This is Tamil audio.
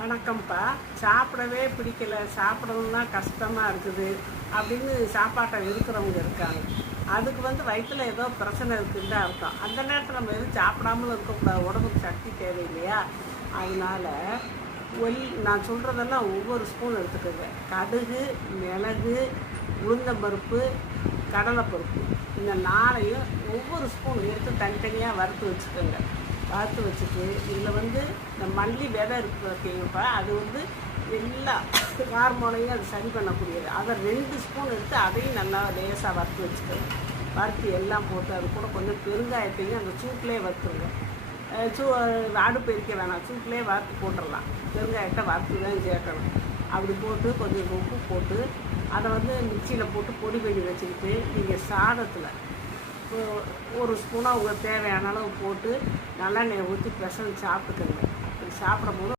வணக்கம்ப்பா. சாப்பிடவே பிடிக்கல, சாப்பிடணும்னா கஷ்டமாக இருக்குது அப்படின்னு சாப்பாட்டை இருக்கிறவங்க இருக்காங்க. அதுக்கு வயிற்றில் ஏதோ பிரச்சனை இருக்குன்னு தான் அர்த்தம். அந்த நேரத்தில் நம்ம எதுவும் சாப்பிடாமலும் இருக்கக்கூடாது, உடம்புக்கு சக்தி தேவை இல்லையா? அதனால் நான் சொல்கிறதெல்லாம் ஒவ்வொரு ஸ்பூன் எடுத்துக்கோங்க. கடுகு, மிளகு, உளுந்தம்பருப்பு, கடலைப்பருப்பு, இந்த நாளையும் ஒவ்வொரு ஸ்பூன் எடுத்து தனித்தனியாக வறுத்து வச்சுக்கோங்க. வறுத்து வச்சுட்டு இதில் இந்த மல்லி விதை இருக்கிறப்ப அது எல்லா ஹார்மோனையும் அது சரி பண்ணக்கூடியது. அதை 2 ஸ்பூன் எடுத்து அதையும் நல்லா லேசாக வறுத்து வச்சுக்கோங்க. வறுத்து எல்லாம் போட்டு அது கூட கொஞ்சம் பெருங்காயத்தையும் அந்த சூட்டிலே வறுத்துருங்க. அடுப்பு எரிக்க வேணாம், சூட்டிலே வறுத்து போட்டுடலாம். பெருங்காயத்தை வறுத்து தான் சேர்க்கணும். அப்படி போட்டு கொஞ்சம் உப்பு போட்டு அதை மிக்சியில் போட்டு பொடி பண்ணி வச்சுக்கிட்டு நீங்கள் சாதத்தில் ஒரு ஸ்பூனாக உங்களுக்கு தேவையான அளவு போட்டு நல்லெண்ணெயை ஊற்றி பிசைஞ்சு சாப்பிட்டுக்கோங்க. அப்படி சாப்பிடும் போது